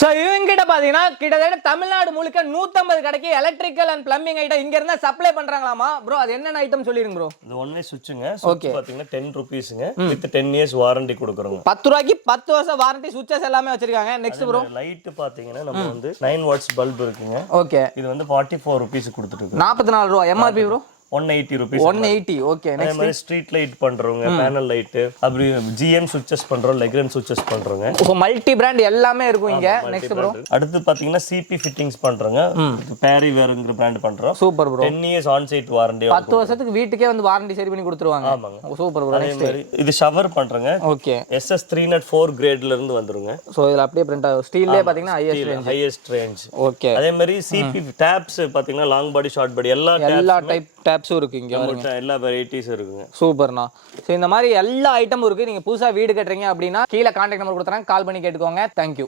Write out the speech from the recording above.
So இவங்கிட்ட பார்த்தீங்கன்னா கிட்டத்தட்ட தமிழ்நாடு முழுக்க 150 கடைக்கு எலக்ட்ரிக்கல் அண்ட் பிளம்பிங் ஐட்டம் இங்க இருந்தா சப்ளை பண்றாங்களாமா ப்ரோ. அது என்னென்ன ஐட்டம் சொல்லிருங்க ப்ரோ. இது ஒன் வே சுவிட்சுங்க. சுவிட்ச் பாத்தீங்கன்னா 10 ரூபீஸ்ங்க வித் 10 இயர்ஸ் வாரண்டி கொடுக்குறோங்க. 10 ரூபாய்க்கு 10 வருஷம் வாரண்டி சுவிட்சஸ் எல்லாமே வச்சிருக்காங்க. நெக்ஸ்ட் ப்ரோ லைட் பாத்தீங்கன்னா நம்ம வந்து 9 வாட்ஸ் பல்ப் இருக்குங்க. ஓகே இது வந்து 44 ரூபீஸ் கொடுத்துட்டு இருக்கு. 44 ரூபாய் எம்ஆர்பி ப்ரோ. 180 ரூபீஸ். 180 ஓகே. அதே மாதிரி ஸ்ட்ரீட் லைட் பண்றவங்க, பேனல் லைட், அப்படி ஜிஎம் சுவிட்சஸ் பண்றோம், லெக்ரன் சுவிட்சஸ் பண்றோங்க. இப்போ மல்டி பிராண்ட் எல்லாமே இருக்கும் இங்க. நெக்ஸ்ட் ப்ரோ அடுத்து பாத்தீங்கன்னா சிபி ஃபிட்டிங்ஸ் பண்றோங்க. பேரி வேர்ங்கிற பிராண்ட் பண்றோம். Super bro. 10 years on site warranty. 10 வருஷத்துக்கு வீட்டுக்கே வந்து வாரண்டி சரி பண்ணி கொடுத்துருவாங்க. ஆமாங்க. Super bro. அதே மாதிரி இது ஷவர் பண்றோங்க. ஓகே. SS 304 கிரேட்ல இருந்து வந்துருங்க. சோ இதுல அப்படியே பிரிண்ட் ஆகும். ஸ்டீல்லே பாத்தீங்கன்னா ஹையஸ்ட் ரேஞ்ச். ஓகே. அதே மாதிரி சிபி டாப்ஸ் பாத்தீங்கன்னா லாங் பாடி, ஷார்ட் பாடி எல்லா டைப் டாப்ஸும் இருக்கு இங்க. எல்லா வெரைட்டிஸ் இருக்குங்க. சூப்பர்ண்ணா. ஸோ இந்த மாதிரி எல்லா ஐட்டமும் இருக்கு. நீங்க புதுசா வீடு கட்டுறீங்க அப்படின்னா கீழே கான்டாக்ட் நம்பர் கொடுத்துறாங்க, கால் பண்ணி கேட்டுக்கோங்க. தேங்க்யூ.